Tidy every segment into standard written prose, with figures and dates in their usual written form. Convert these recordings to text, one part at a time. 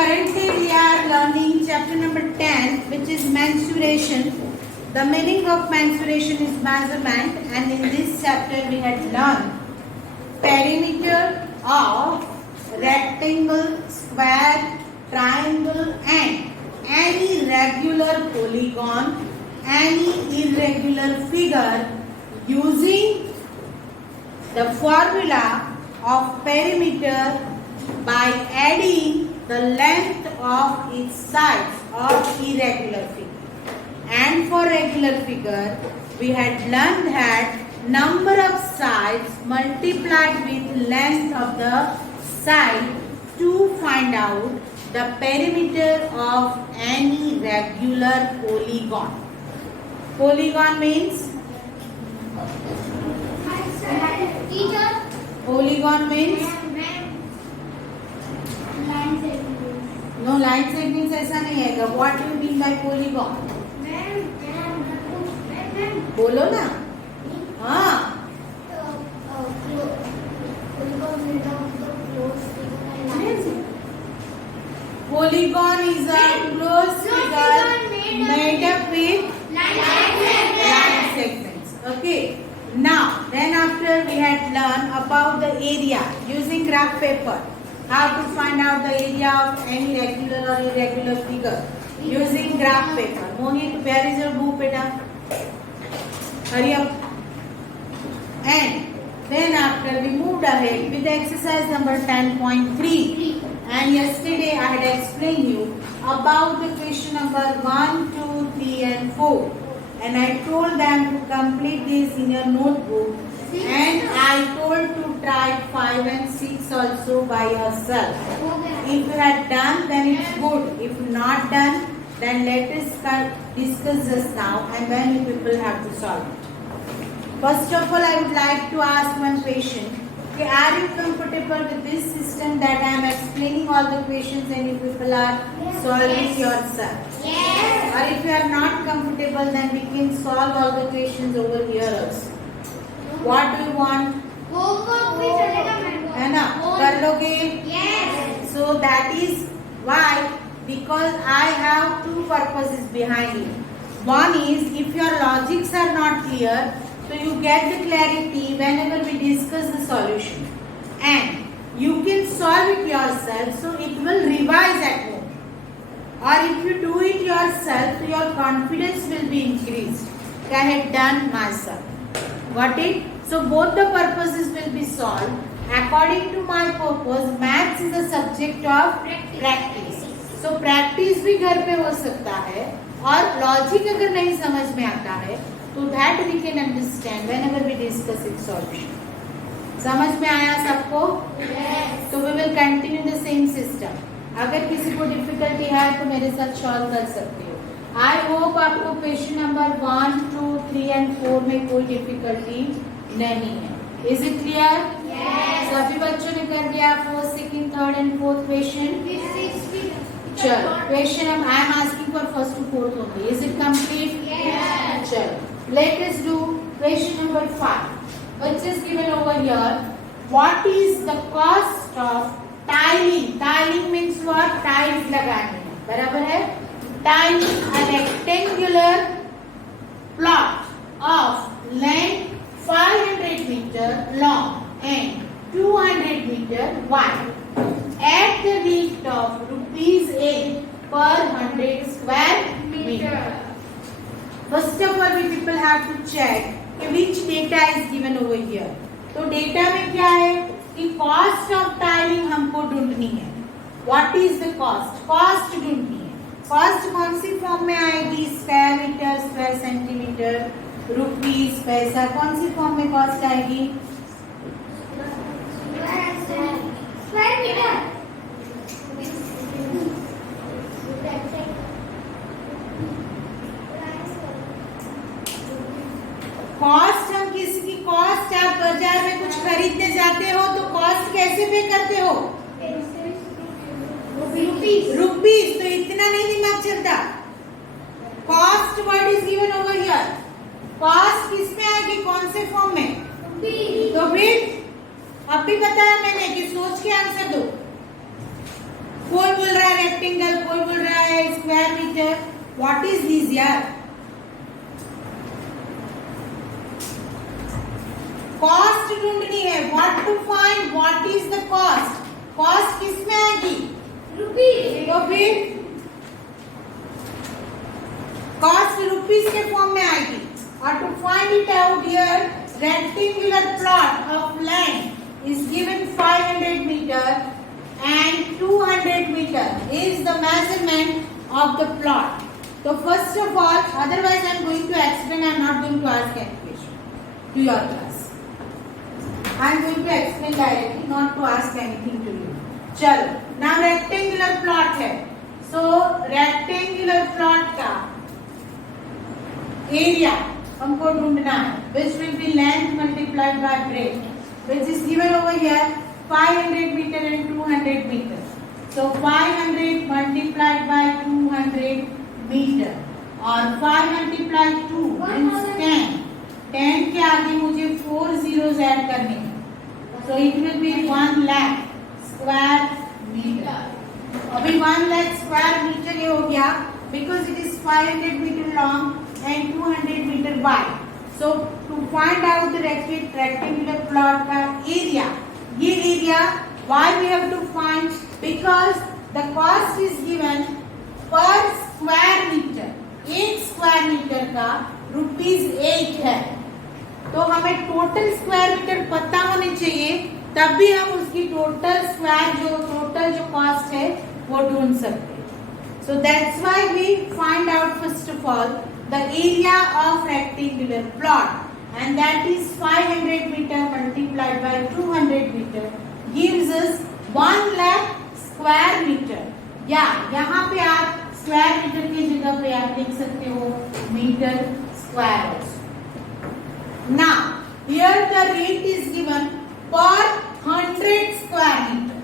currently we are learning chapter number 10, which is mensuration. The meaning of mensuration is measurement, and in this chapter we had learned perimeter of rectangle, square, triangle and any regular polygon, any irregular figure using the formula of perimeter by adding the length of its sides of irregular figure. And for regular figure, we had learned that number of sides multiplied with length of the side to find out the perimeter of any regular polygon. Polygon means? Polygon means? No, line segments ऐसा नहीं है. What do you mean by polygon? बोलो ना. हाँ. Polygon is a closed figure made up with line segments. Okay. Now, then after we had learned about the area using graph paper. How to find out the area of any regular or irregular figure using graph paper. Mohit, where is your book, beta? Hurry up. And then after we moved ahead with exercise number 10.3. And yesterday I had explained you about the question number 1, 2, 3 and 4. And I told them to complete this in your notebook. And I told to try 5 and 6 also by yourself. If you had done, then it's good. If not done, then let us discuss this now and then you people have to solve it. First of all, I would like to ask one question. Okay, are you comfortable with this system that I am explaining all the questions and you people are solving yourself? Yes. Or if you are not comfortable, then we can solve all the questions over here also. What do you want? है ना? कर लोगे? Yes. So that is why, because I have two purposes behind it. One is if your logics are not clear, so you get the clarity whenever we discuss the solution, and you can solve it yourself. So it will revise at home. Or if you do it yourself, your confidence will be increased. I had done myself. Got it? So both the purposes will be solved. According to my purpose, maths is a subject of practice. So practice भी घर पे हो सकता है और logic अगर नहीं समझ में आता है तो that we can understand whenever we discuss its solution. समझ में आया सबको? Yes. तो we will continue the same system. अगर किसी को difficulty है तो मेरे साथ solve कर सकते हो. I hope आपको question number 1, 2, 3 and 4 में कोई difficulty नहीं है. Is it clear? Yes. सभी बच्चों ने कर दिया first, second, third and fourth question. चलो question I am asking for first to fourth only. Is it complete? Yes. चलो let us do question number 5, which is given over here. What is the cost of tiling? Tiling means what? Tiles लगाने हैं. बराबर है? Tiling a rectangular plot of length 500 meter long and 200 meter wide at the rate of rupees 8 per 100 square meter. First of all, we people have to check which data is given over here. तो data में क्या है कि cost of tiling हमको ढूंढनी है. What is the cost? Cost ढूंढनी है. कॉस्ट कौन सी फॉर्म में आएगी? Square metre, square centimetre, rupees, पैसा. कौन सी फॉर्म में कॉस्ट आएगी? कॉस्ट हम किसकी कॉस्ट? आप बाजार में कुछ खरीदने जाते हो तो कॉस्ट कैसे पे करते हो? रुपीस. तो इतना नहीं दिमाग चलता. Cost word is given over here. Cost किस में आएगी? कौन से फॉर्म में? तो फिर अब भी बताया मैंने कि सोच के आंसर दो. कोई बोल रहा है रेक्टेंगल, कोई बोल रहा है square metre. What is this यार? कॉस्ट ढूंढनी है. What to find, what is the cost. Cost किस में आएगी? रुपीज. तो फिर कॉस्ट रुपीज के फॉर्म में आएगी. और to find it out here, rectangular plot of land is given 500 meter and 200 meter is the measurement of the plot. So first of all, otherwise I am going to explain, I am not going to ask any question to your class. I am going to explain directly, not to ask anything to you. चलो, now rectangular plot है. So rectangular plot का area हमको ढूंढना है, which will be length multiplied by breadth, which is given over here 500 meter and 200 meter. So 500 multiplied by 200 meter और 5 multiplied 2 means 10. 10 के आगे मुझे 4 zeros ऐड करने हैं. So it will be 1 lakh square meter. अभी 1 lakh square meter ये हो गया because it is 500 meter long and 200 meter wide. So to find out the rectangular plot का area, ये area why we have to find, because the cost is given per square meter. एक square meter का ₹8 है. तो हमें total square metre पता होने चाहिए, तब भी हम उसकी टोटल कॉस्ट है वो ढूंढ सकते हैं. So that's why we find out first of all the area of rectangular plot, and that is 500 meter multiplied by 200 meter gives us 1 lakh square meter. या यहाँ पे आप स्क्वायर मीटर की जगह पे आप लिख सकते हो metre square. Now here the rate is given per 100 square meter.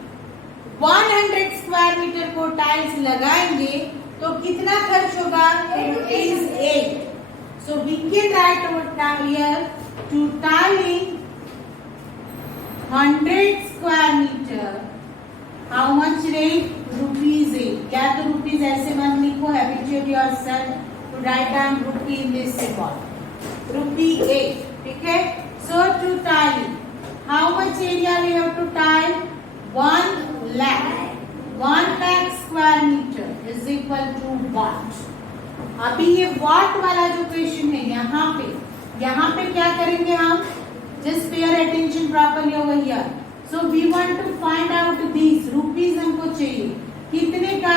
100 square metre को टाइल्स लगाएंगे तो कितना खर्च होगा? ₹8. So we can write over here to tiling 100 square meter. How much rate? ₹8. या तो रुपीज ऐसे मत लिखो, habituate yourself to write down rupee in this symbol. ₹8. ठीक है? So to tile, how much area we have to tile? 1 lakh. 1 lakh square meter is equal to what? अभी ये watt वाला जो क्वेश्चन है यहाँ पे क्या करेंगे हम? Just pay your attention properly over here. So we want to find out these rupees हमको चाहिए. कितने का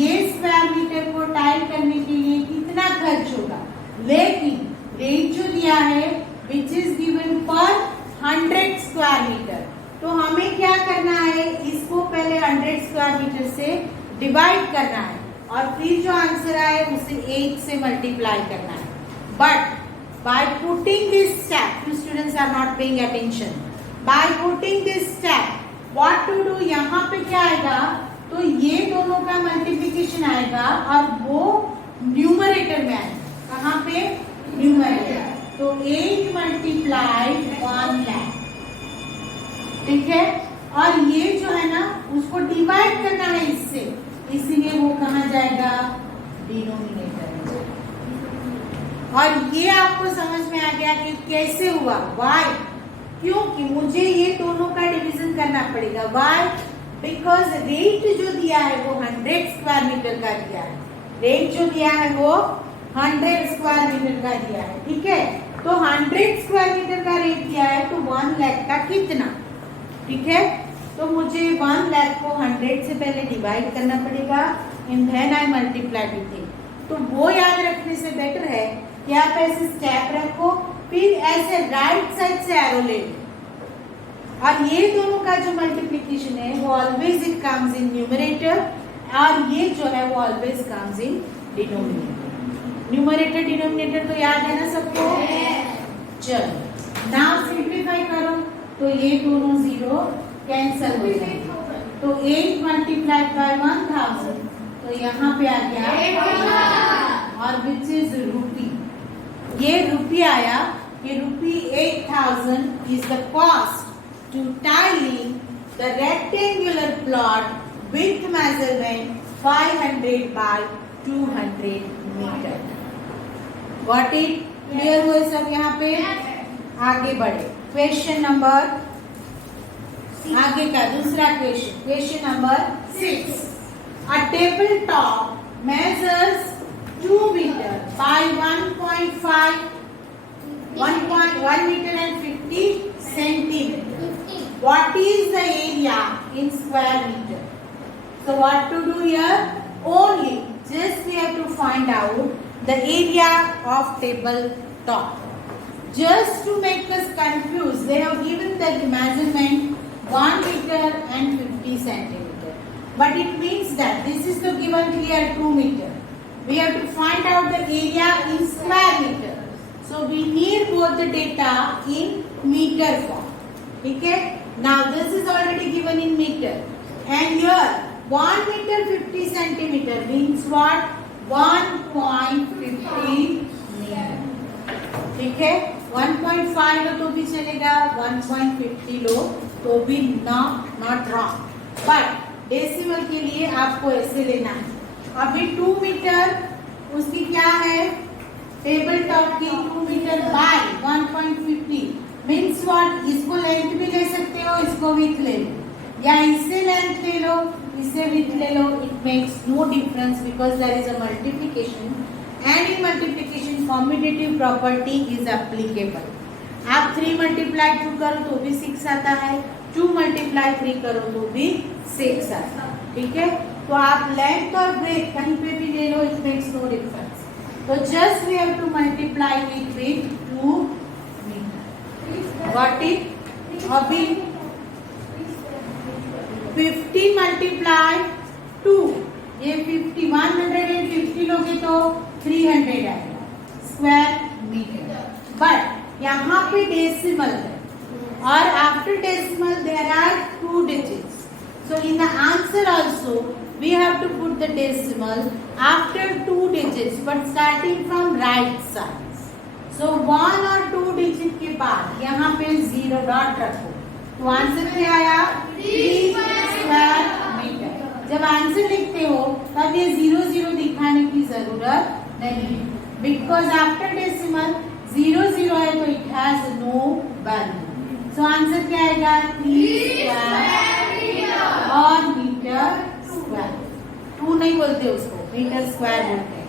ये स्क्वायर मीटर को टाइल करने के लिए कितना खर्च होगा? लेकिन रेट जो दिया है which is given per 100 square metre. तो हमें क्या करना है? इसको पहले 100 स्क्वायर मीटर से डिवाइड करना है और फिर जो आंसर आए उसे 8 से मल्टीप्लाई करना है. But by putting this step, you students are not paying attention. By putting this step what to do, यहाँ पे क्या आएगा? तो ये दोनों का मल्टीप्लिकेशन आएगा और वो न्यूमरेटर में आएगा. कहाँ पे? न्यूमरेटर. तो 8 मल्टीप्लाई 1 lakh. ठीक है? और ये जो है ना उसको डिवाइड करना है इससे, इसीलिए वो कहाँ जाएगा? डिनोमिनेटर में जाएगा. और ये आपको समझ में आ गया कि कैसे हुआ? वाई? क्योंकि मुझे ये दोनों का डिवीजन करना पड़ेगा. वाई? बिकॉज रेट जो दिया है वो 100 स्क्वायर मीटर का दिया है. रेट जो दिया है वो 100 स्क्वायर मीटर का दिया है. ठीक है? तो 100 स्क्वायर मीटर का रेट दिया है, तो 1 लाख का कितना? ठीक है? तो मुझे 1 लाख को 100 से पहले डिवाइड करना पड़ेगा and then I multiply with it. तो वो याद रखने से बेटर है कि आप ऐसे स्टेप रखो, फिर ऐसे राइट साइड से एरो ले लो. और ये दोनों का जो मल्टीप्लिकेशन है वो always it comes in numerator और ये जो है वो always comes in denominator. Numerator denominator तो याद है ना सबको? चलो नाउ सिंप्लीफाई करो तो ये दोनों जीरो कैंसल हो जाएंगे. तो 8 मल्टीप्लाइड बाय 1000 तो यहाँ पे आ गया और विच इज रूपी. ये रूपी आया कि ₹8,000 is the cost to tiling the rectangular plot width measurement 500 by 200 meter. Got it? Clear हुए सब यहाँ पे? आगे बढ़े. क्वेश्चन नंबर आगे का दूसरा question number 6. A tabletop measures 2 meter by 1.5 1 meter and 50 centimeter. What is the area in square meter? So what to do here? Only just we have to find out the area of tabletop. Just to make us confused, they have given the measurement 1 meter and 50 centimeter. But it means that this is the given here 2 meter. We have to find out the area in square meter. So we need both the data in meter form. Okay? Now this is already given in meter. And here 1 meter 50 centimeter means what? 1.50 meter. ठीक है? 1.5 लो तो भी चलेगा, 1.50 लो तो भी not wrong. But decimal के लिए आपको ऐसे लेना है. अभी 2 मीटर उसकी क्या है? टेबल टॉप की 2 मीटर बाय 1.50 मीन्स व्हाट? इसको लेंथ भी ले सकते हो, इसको विड्थ ले लो, या इससे लेंथ ले लो, इससे विड्थ ले लो. It makes no difference because there is a multiplication and in multiplication commutative property is applicable. आप 3 मल्टीप्लाई 2 करो तो भी 6 आता है, 2 मल्टीप्लाई 3 करो तो भी 6 आता है. ठीक है? तो आप लेंथ और ब्रेथ कहीं पे भी ले लो, इट मेक्स नो डिफरेंस. तो just we have to multiply it with 2 metre. What it? अभी 50 मल्टीप्लाई 2, ये 50 150 लोगे तो 300 आएगा स्क्वायर मीटर. बट यहाँ पे डेसिमल है और after decimal there are 2 digits. So in the answer also we have to put the decimal after 2 digits but starting from right side. So 1 और 2 digit के बाद यहाँ पे 0 डॉट रखो तो आंसर क्या आया? 3 स्क्वायर मीटर. जब आंसर लिखते हो तब ये 0 दिखाने की जरूरत नहीं है बिकॉज आफ्टर डेसिमल 0 है तो it has no value. So answer क्या आएगा? 3 स्क्वायर और मीटर स्क्वायर. 2 नहीं बोलते उसको, मीटर स्क्वायर बोलते हैं.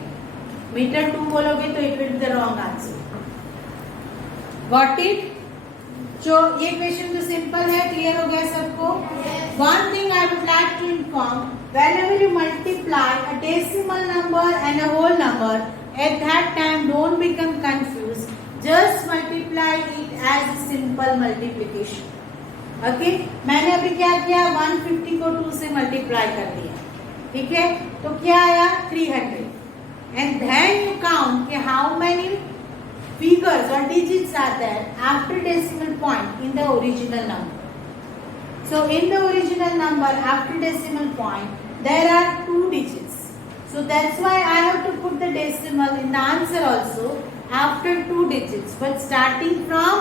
मीटर 2 बोलोगे तो it will be the wrong answer. Got it? जो ये क्वेश्चन तो सिंपल है, क्लियर हो गया सबको? One thing I would like to inform, whenever you multiply a decimal number and a whole number, at that time don't become confused. Just multiply it as a simple multiplication. Okay? मैंने अभी क्या किया? 150 को 2 से multiply कर दिया. ठीक है? तो क्या आया? 300. And then you count कि how many figures or digits are there after decimal point in the original number. So in the original number after decimal point there are 2 digits. So that's why I have to put the decimal in the answer also after 2 digits but starting from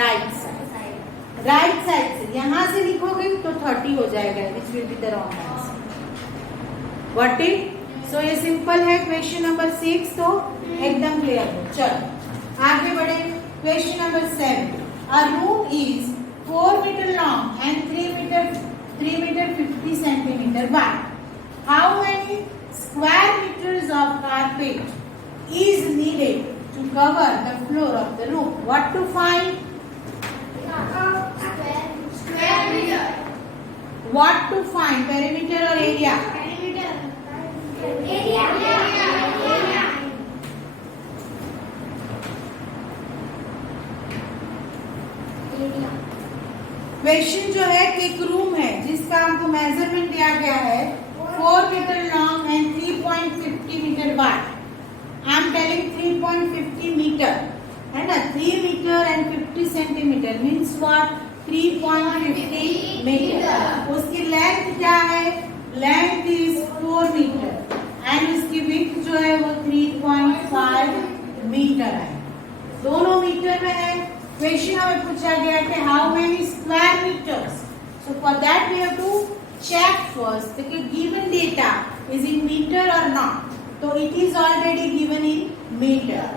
right side. Right side से यहाँ से लिखोगे तो 30 हो जाएगा which will be the wrong answer. Got it? So ये simple है question number 6 तो एकदम क्लियर हो. चलो आगे बढ़े. Question number 7. A room is 4 meter long and 3 meter 50 centimeter wide. How many square meters of carpet is needed to cover the floor of the room? What to find? Square meter. What to find? Perimeter or area? Area. Question जो है कि एक room है जिसका हमको measurement दिया गया है 4 metre long and 3.50 metre wide. I am telling 3.50 metre है ना. 3 metre and 50 centimetre means what? 3.50 metre. उसकी लेंथ क्या है? लेंथ इज 4 मीटर एंड उसकी विड्थ जो है वो 3.5 मीटर है. दोनों मीटर में है. क्वेश्चन हमें पूछा गया कि how many square metres. So for that we have to check first that given data is in meter or not. So it is already given in meter.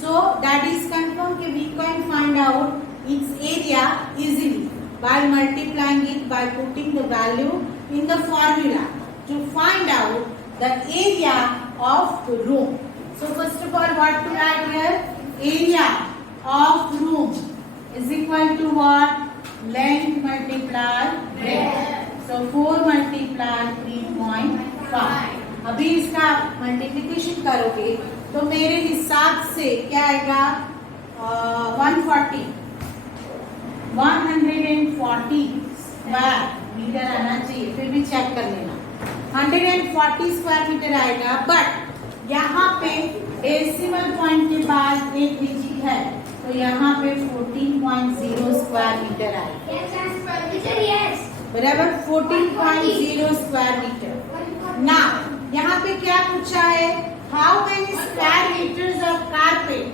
So that is confirmed that we can find out its area easily by multiplying it by putting the value in the formula to find out the area of the room. So first of all, what to write here? Area of room is equal to what? Length multiplied breadth. So 4 multiplied 3.5. अभी इसका multiplication करोगे तो मेरे हिसाब से क्या आएगा? 140 square metre आना चाहिए, फिर भी चेक कर लेना. 140 स्क्वायर मीटर आएगा. बट यहाँ पे डेसिमल पॉइंट के बाद एक डिजिट है, तो यहाँ पे 14.0 स्क्वायर मीटर आएगा. बराबर 14.0 स्क्वायर मीटर. ना यहाँ पे क्या पूछा है? How many square metres of carpet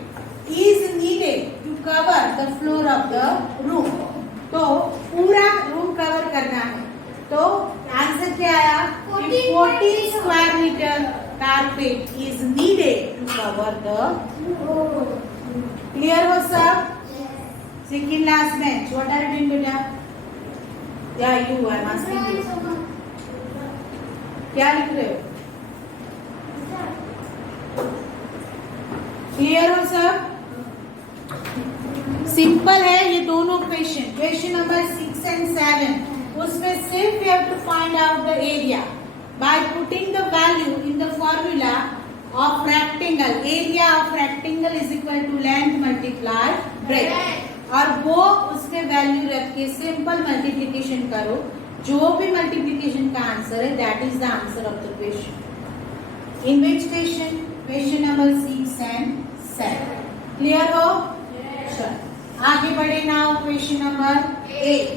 is needed to cover the floor of the room. तो पूरा रूम कवर करना है, तो आंसर क्या आया? 40 square metre carpet is needed to cover the. Clear हो सब? Second last bench, what are you doing बेटा? या यू आर आस्किंग यू, क्या लिख रहे हो? क्लियर हो सब? सिंपल है ये दोनों क्वेश्चन. क्वेश्चन नंबर 6 and 7, उसमें सिर्फ you have to find out the area by putting the value in the formula of rectangle. Area of rectangle is equal to length multiplied breadth. और वो उसमें वैल्यू रख के सिंपल मल्टीप्लिकेशन करो. जो भी मल्टीप्लिकेशन का आंसर है that is the answer of the question. In which question? Question number 6 and 7. Clear हो? चलो आगे बढ़े. Now question number 8.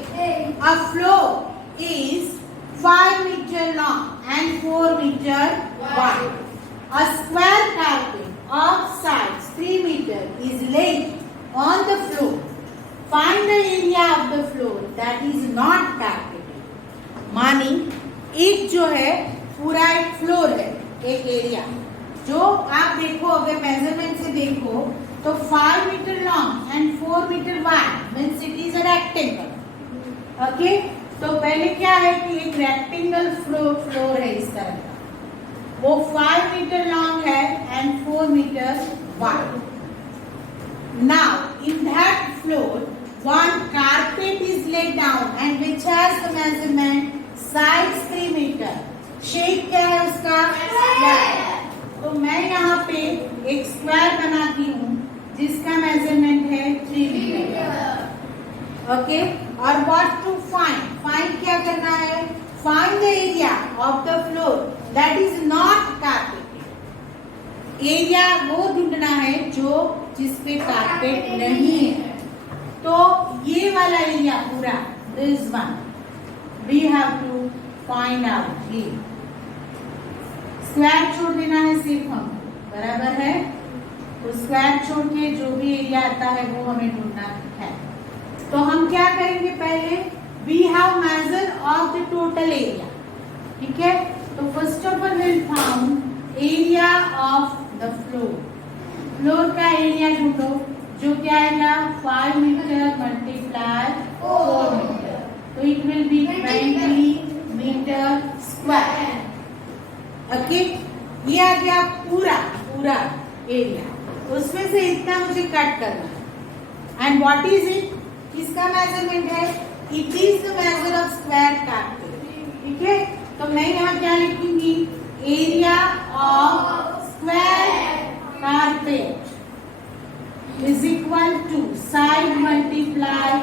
A floor is 5 meter long and 4 meter wide. A square carpet of size 3 meter is laid on the floor. Find the area of the floor that is not carpeted. मानी एक जो है पूरा एक floor है, एक area जो आप देखो, अगर मेजरमेंट से देखो तो 5 metre long and 4 metre wide means it is a rectangle. Okay, तो पहले क्या है कि एक रेक्टेंगल फ्लोर है इस तरह का, वो 5 मीटर लॉन्ग है and 4 metre wide. Now in that floor one carpet is laid down and which has the measurement size 3 meter. Shape क्या है उसका? स्क्वायर. तो मैं यहाँ पे एक स्क्वायर बनाती हूँ जिसका मेजरमेंट है 3 मीटर. ओके, और what to find? फाइंड क्या करना है? Find the area of the floor that is not carpeted. Area वो ढूंढना है जो जिसपे कारपेट नहीं है. तो ये वाला एरिया पूरा, this one we have to find out. ये स्क्वायर छोड़ देना है सिर्फ हम, बराबर है? तो स्क्वायर छोड़ के जो भी एरिया आता है वो हमें ढूंढना है. तो हम क्या करेंगे? पहले we have measure of the total area. ठीक है, तो first of all will found area of the floor. Floor का एरिया ढूंढो जो क्या आएगा? 5 मीटर मल्टीप्लाई 4 मीटर, तो it will be 20 metre square. Okay, ये आ गया पूरा एरिया. उसमें से इतना मुझे कट करना है. And what is it? किसका मेजरमेंट है? It is the measure of square carpet. ठीक है, तो मैं यहाँ क्या लिखूंगी? Area of square carpet is equal to side multiply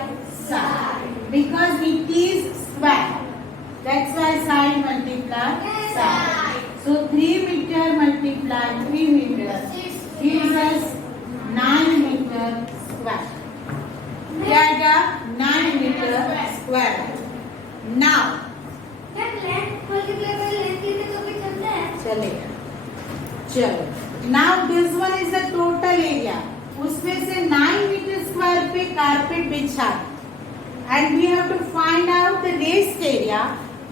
side, because it is square, that's why side multiply side. So 3 meter multiply 3 meter gives us 9 meter square. क्या आएगा? 9 meter square. Now चलेगा, चलो. Now this one is the total area. उसमें से 9 metre square पे carpet बिछा, and we have to find out the rest area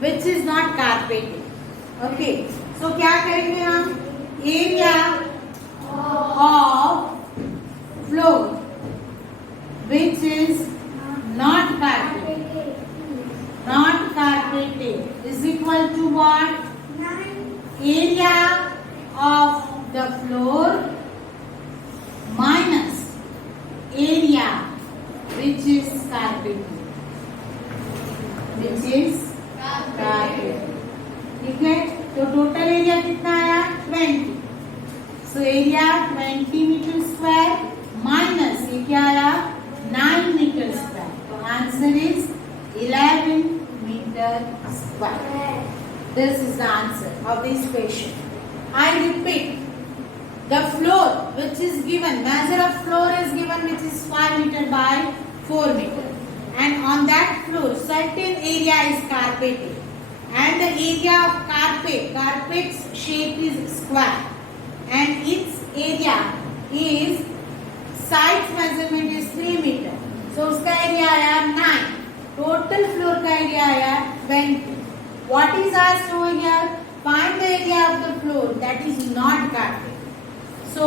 which is not carpeted. Okay, so क्या करेंगे हम? Area of floor which is not carpeted, is equal to what? Area of the floor minus area which is carpeted, ठीक है? तो total area कितना आया? 20. So area 20 metre square minus ये क्या आया? 9 मीटर स्क्वायर. तो answer is 11 metre square. This is the answer of this question. I repeat, the floor which is given, measure of floor is given which is 5 meter by 4 meter, and on that floor certain area is carpeted, and the area of carpet's shape is square, and its area is side measurement is 3 meter. So उसका area आया 9. Total floor का area आया 20. What is asked over here? Find the area of the floor that is not carpeted. So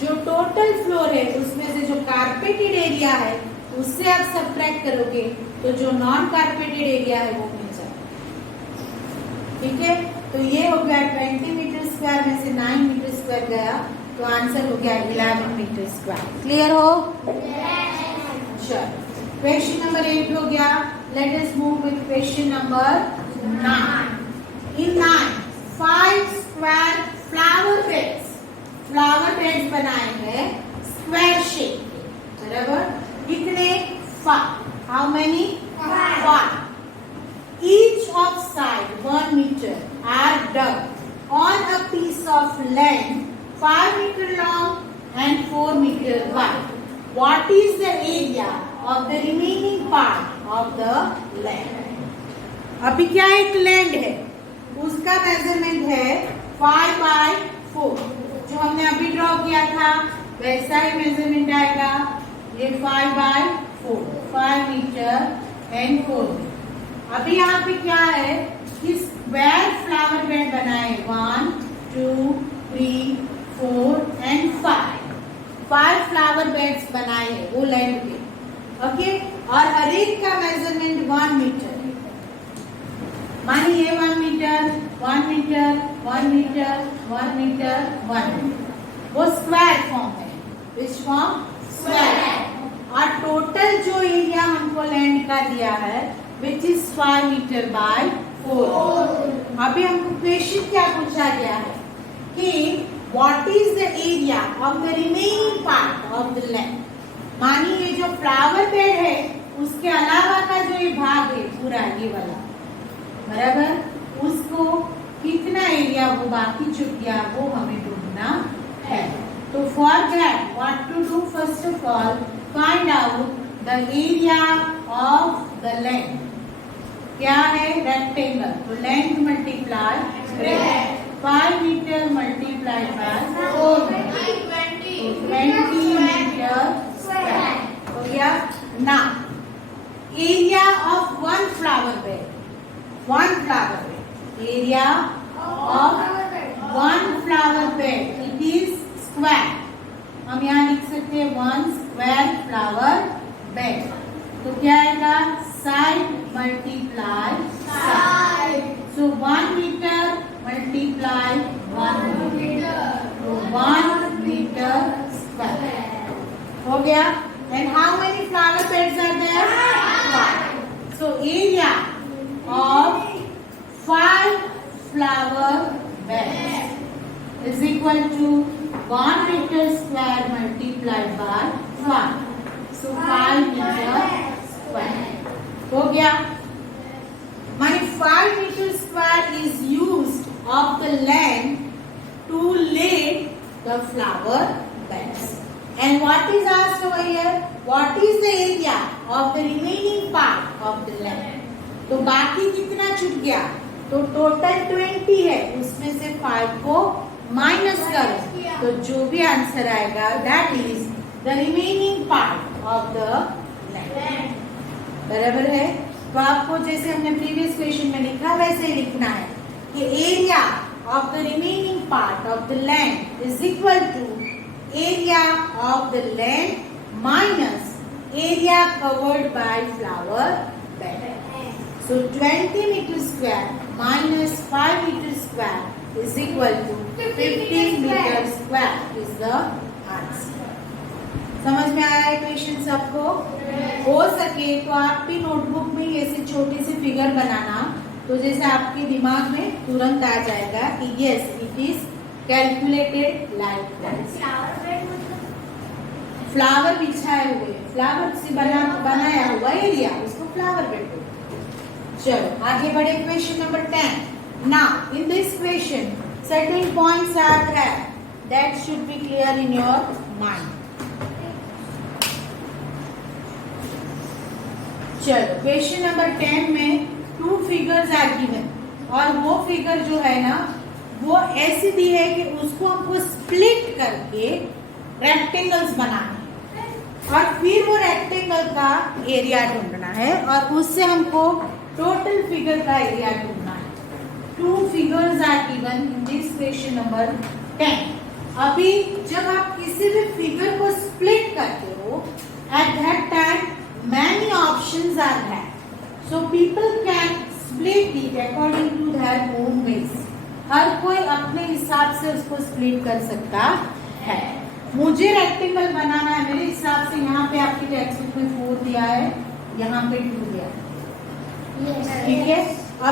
जो total floor है उसमें से जो carpeted area है उससे आप सबट्रैक्ट करोगे तो जो नॉन कार्पेटेड एरिया है वो मिल जाएगा. ठीक है, तो ये हो गया 20 मीटर स्क्वायर में से 9 मीटर स्क्वायर गया तो आंसर हो गया 11 मीटर स्क्वायर. क्लियर हो? चलो, क्वेश्चन नंबर 8 हो गया. Let us move with question number 9. In 9, 5 square flower beds बनाए हैं स्क्वायर शेप के. बराबर? कितने? 5. How many? 5. Each of side 1 meter are dug on a piece of land 5 meter long and 4 meter wide. What is the area of the remaining part of the land? अभी क्या एक land है उसका measurement है 5 by 4. जो हमने अभी draw किया था वैसा ही मेजरमेंट आएगा. ये 5 by 4, 5 मीटर एंड 4 मीटर. अभी यहाँ पे क्या है कि स्क्वायर फ्लावर बेड बनाए 1, 2, 3, 4 एंड 5 फ्लावर बेड्स बनाए हैं वो लैंड पे. ओके, और हर एक का मेजरमेंट 1 मीटर. मानिए 1 metre, 1 metre, 1 metre, 1 metre, 1 metre. वो स्क्वायर फॉर्म है. Which form? स्क्वायर. और टोटल जो एरिया हमको लैंड का दिया है विच इज 5 मीटर बाय 4. अभी हमको क्वेश्चन क्या पूछा गया है कि what is the area of the remaining part of the land. मानिए ये जो फ्लावर बेड है उसके अलावा का जो ये भाग है पूरा ये वाला, बराबर, उसको कितना एरिया वो बाकी छूट गया वो हमें ढूंढना है. तो for that what to do? First of all find out the area of the length. क्या है? रेक्टेंगल. तो length multiply breadth. 5 metre multiply by 4 20 metre square हो गया. Now area of one flower bed. Area of one flower bed. It is square. हम यहाँ लिख सकते हैं 1 square flower bed. तो क्या आएगा? Side multiply side. So 1 meter multiply 1 meter. So 1 meter square. हो गया. And how many flower beds are there? 5. So area of 5 flower beds is equal to 1 meter square multiplied by 1. So 5 meter square. हो गया. माने 5 meter square is used of the land to lay the flower beds. And what is asked over here? What is the area of the remaining part of the land? तो बाकी कितना छूट गया? तो total 20 है, उसमें से 5 को माइनस करो तो जो भी आंसर आएगा that is the remaining part of the land. बराबर है. तो आपको जैसे हमने प्रीवियस क्वेश्चन में लिखा वैसे ही लिखना है कि area of the remaining part of the land is equal to area of the land minus area covered by flower bed. So 20 meter square minus 5 meter square is equal to 15 meter square is the answer. समझ में आया है question सबको? हो सके तो आपकी notebook में ऐसे छोटे से फिगर बनाना, तो जैसे आपके दिमाग में तुरंत आ जाएगा कि yes it is calculated like that. Flower बिछाए हुए, फ्लावर से बनाया हुआ एरिया, उसको फ्लावर बेड बोलते हैं. चलो आगे बढ़े. Question number 10. Now in this question certain points are there that should be clear in your mind. चलो क्वेश्चन नंबर 10 में 2 फिगर्स आर गिवन, और वो फिगर जो है ना वो ऐसी दी है कि उसको हमको स्प्लिट करके रेक्टेंगल्स बनाने और फिर वो रेक्टेंगल का एरिया ढूंढना है और उससे हमको टोटल फिगर का एरिया ढूंढना है. 2 figures are given in this question number 10. अभी जब आप किसी भी फिगर को स्प्लिट करते हो at that time many options are there, so people can split it according to their own ways. हर कोई अपने हिसाब से उसको स्प्लिट कर सकता है. मुझे रेक्टेंगल बनाना है मेरे हिसाब से. यहाँ पे आपकी टेक्स्ट बुक में 4 दिया है, यहाँ पे 2 दिया है. ठीक है.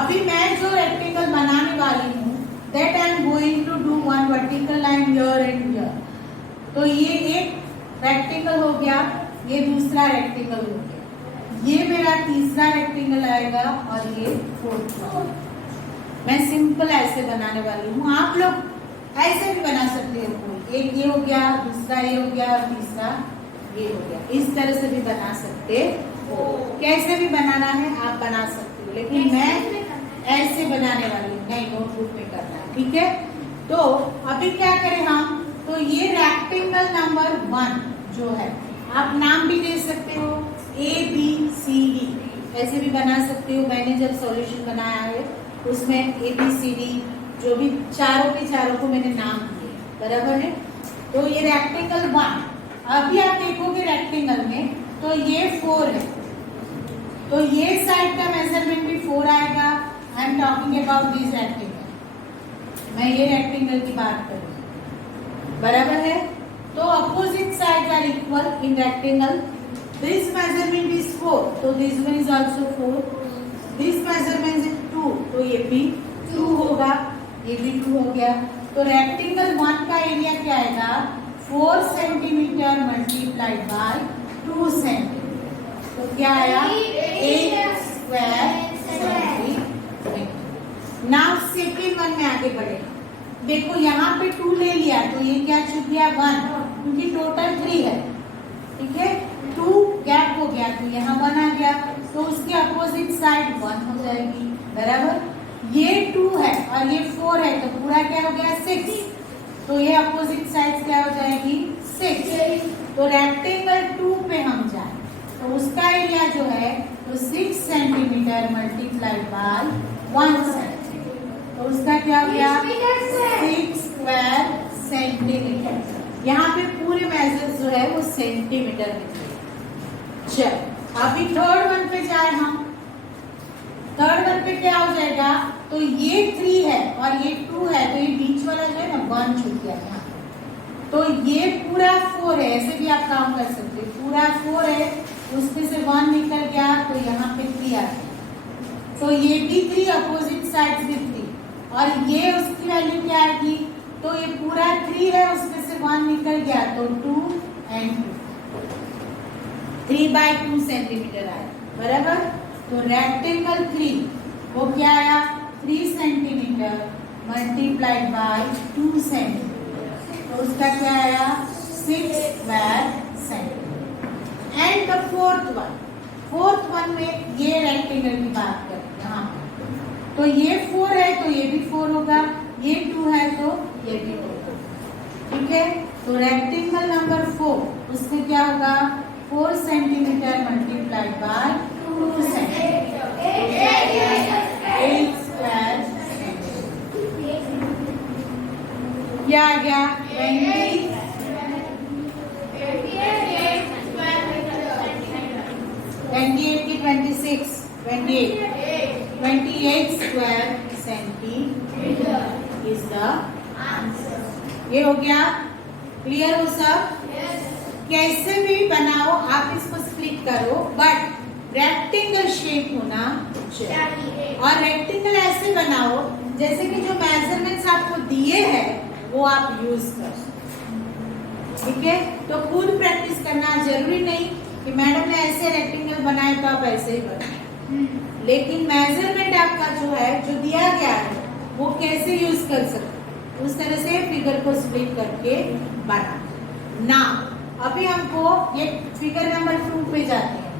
अभी मैं जो रेक्टेंगल बनाने वाली हूँ that I am going to do one vertical line here and here. तो ये एक रेक्टेंगल हो गया, ये दूसरा रेक्टेंगल हो गया, ये मेरा तीसरा रेक्टेंगल आएगा और ये 4th. मैं सिंपल ऐसे बनाने वाली हूँ. आप लोग ऐसे भी बना सकते हो. एक ये हो गया, दूसरा ये हो गया और तीसरा ये हो गया. इस तरह से भी बना सकते हो. कैसे भी बनाना है आप बना सकते हो, लेकिन मैं ऐसे बनाने वाली हूँ. नहीं, नोटबुक में करना है. ठीक है. तो अभी क्या करें हम, तो ये रेक्टेंगल नंबर 1 जो है आप नाम भी दे सकते हो ABCD, ऐसे भी बना सकते हो. मैंने जब सॉल्यूशन बनाया है उसमें ABCD जो भी चारों के चारों को मैंने नाम दिए, बराबर है. तो ये रेक्टेंगल 1. अभी आप देखोगे रेक्टेंगल में तो ये 4 है, तो ये साइड का मेजरमेंट भी 4 आएगा. I am talking about this rectangle. मैं ये रेक्टेंगल की बात कर रही हूँ, बराबर है. तो opposite sides are equal in rectangle. This measurement is 4, तो this one is also 4. This measurement is 2, तो ये भी 2 होगा, ये भी 2 हो गया. तो रेक्टेंगल 1 का एरिया क्या आएगा, 4 सेंटीमीटर मल्टीप्लाइड बाय 2 सेंटीमीटर. तो क्या आया, 8 square centimetre. Now second one में आगे बढ़े. देखो यहाँ पे 2 ले लिया तो ये क्या छूट गया 1, क्योंकि टोटल 3 है. ठीक है. 2 गैप हो गया तो यहाँ 1 आ गया, तो उसकी अपोजिट साइड 1 हो जाएगी, बराबर. ये 2 है और ये 4 है, तो पूरा क्या हो गया 6. तो ये अपोजिट साइड क्या हो जाएगी 6. तो रेक्टेंगल 2 पे हम जाए तो उसका एरिया जो है तो 6 सेंटीमीटर मल्टीप्लाइड बाय 1 सेंटीमीटर. तो उसका क्या हो गया 6 स्क्वायर सेंटीमीटर. यहाँ पे पूरे मेजर्स जो है वो सेंटीमीटर में थे. चल अभी थर्ड वन पे जाए हम. थर्ड वन पे क्या हो जाएगा, तो ये 3 है और ये 2 है, तो ये बीच वाला जो है ना 1 छूट गया यहाँ. तो ये पूरा 4 है, ऐसे भी आप काम कर सकते हो. पूरा 4 है, उसमें से 1 निकल गया तो यहाँ पे 3 आ गया. तो ये भी 3, अपोजिट साइड भी 3, और ये उसकी वैल्यू क्या आएगी, तो ये पूरा 3 है, उसमें से 1 निकल गया तो 2 and 2, 3/2 सेंटीमीटर आया, बराबर. तो रेक्टेंगल 3 वो क्या आया 3 सेंटीमीटर मल्टीप्लाइड बाय 2 सेंटीमीटर. तो उसका क्या आया 6 square centimetre. And the fourth one में ये रेक्टेंगल की बात करें यहाँ पर. तो ये 4 है तो ये भी 4 होगा, ये 2 है तो ये भी 2 होगा. ठीक है. तो रेक्टेंगल नंबर 4 उसमें क्या होगा 4 सेंटीमीटर मल्टीप्लाइड बाय 2 सेंटीमीटर. आ गया 20, 28 की 26, 28 square centimetre is the answer. ये हो गया, क्लियर हो सब? कैसे भी बनाओ आप इसको स्प्लिट करो, बट रेक्टेंगल शेप होना चाहिए। और रेक्टेंगल ऐसे बनाओ जैसे कि जो मेजरमेंट्स आपको दिए हैं वो आप यूज कर सकते, ठीक है? तो खुद प्रैक्टिस करना जरूरी नहीं कि मैडम ने ऐसे रेक्टेंगल बनाए तो आप ऐसे ही बनाए, लेकिन मेजरमेंट आपका जो है, जो दिया गया है, वो कैसे यूज कर सकते, उस तरह से फिगर को स्प्लिट करके बना ना। अभी हमको ये फिगर नंबर 2 पे जाते हैं।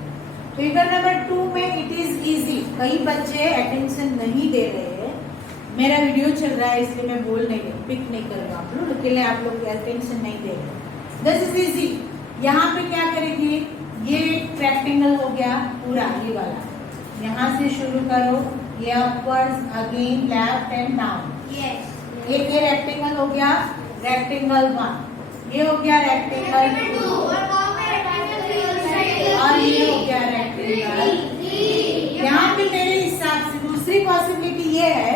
फिगर नंबर 2 में इट इज इजी। कई बच्चे अटेंशन नहीं दे रहे हैं, मेरा वीडियो चल रहा है इसलिए मैं बोल नहीं रही, पिक नहीं कर रहा, आप लोग के लिए, आप लोग अटेंशन नहीं दे रहे। This is easy. यहाँ पे क्या करेंगे, ये रेक्टेंगल हो गया पूरा, ये वाला, यहाँ से शुरू करो, ये upwards, again left and down. एक ये रेक्टेंगल हो गया, रेक्टेंगल 1, ये हो गया रेक्टेंगल 2, और ये हो गया रेक्टेंगल 3। यहाँ पे मेरे हिसाब से दूसरी पॉसिबिलिटी ये है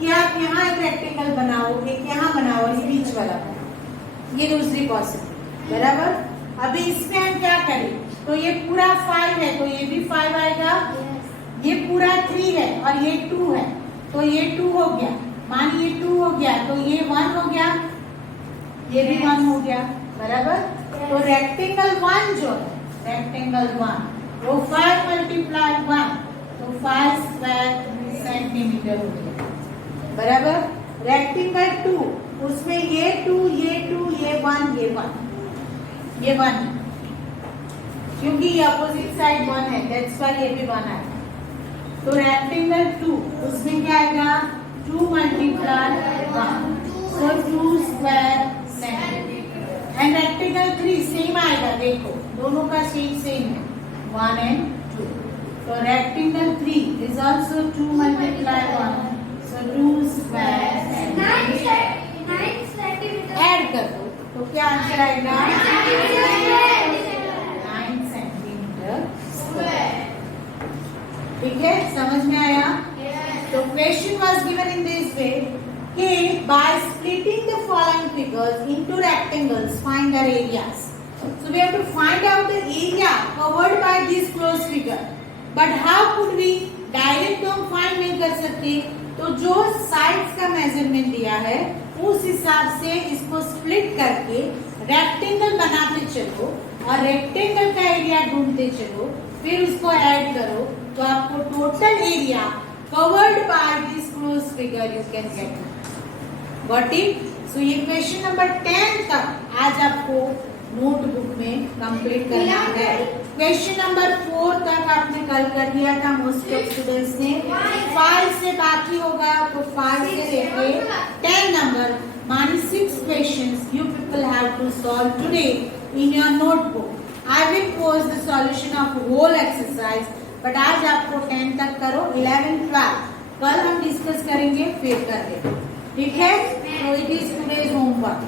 कि आप यहाँ एक रेक्टेंगल बनाओ, एक यहाँ बनाओ, ये बीच वाला बनाओ, ये दूसरी पॉसिबिलिटी, बराबर। अभी इसमें हम क्या करें, तो ये पूरा 5 है तो ये भी 5 आएगा, ये पूरा 3 है और ये 2 है तो ये 2 हो गया, मानिए 2 हो गया तो ये 1 हो गया, ये भी 1 हो गया, बराबर। तो रेक्टेंगल 1 जो है, रेक्टेंगल 1 वो 5 मल्टीप्लाई 1 तो 5 स्क्वायर सेंटीमीटर हो गया, बराबर। रेक्टेंगल 2 उसमें ये 2, ये 2, ये 1, ये 1, ये 1, क्योंकि ये अपोजिट साइड 1 है, दैट्स व्हाई ये भी 1 आएगा। तो रेक्टेंगल 2 उसमें क्या आएगा, 2 multiply 1 so 2 square centimetre. And rectangle 3 same आएगा, देखो दोनों का शेप सेम है, 1 and 2। तो rectangle 3 is also 2 multiply 1 so 2 square centimetre. Add कर दो तो क्या आंसर आएगा, 9 सेंटीमीटर स्क्वायर। ठीक है, समझ में आया? तो question was given in this way कि by splitting the following figures into rectangles find their areas. So we have to find out the area covered by this closed figure. But how could we? Direct तो हम find नहीं कर सकते, तो जो sides का measurement दिया है उस हिसाब से इसको स्प्लिट करके रेक्टेंगल बनाते चलो और रेक्टेंगल का एरिया ढूंढते चलो, फिर उसको ऐड करो तो आपको total area covered by this closed figure you can get. Got it? So ये क्वेश्चन नंबर 10 तक आज आपको नोटबुक में कंप्लीट करना है। क्वेश्चन नंबर 4 तक आपने कल कर दिया था मोस्ट ऑफ स्टूडेंट्स ने। 5 से बाकी होगा तो 5 से लेके 10 नंबर मानी 6 questions you people have to solve today in your notebook. I will post the solution of whole exercise, but आज आपको 10 तक करो, 11, 12 कल हम डिस्कस करेंगे, फिर करेंगे, ठीक है? तो इट इज टुडेज होमवर्क।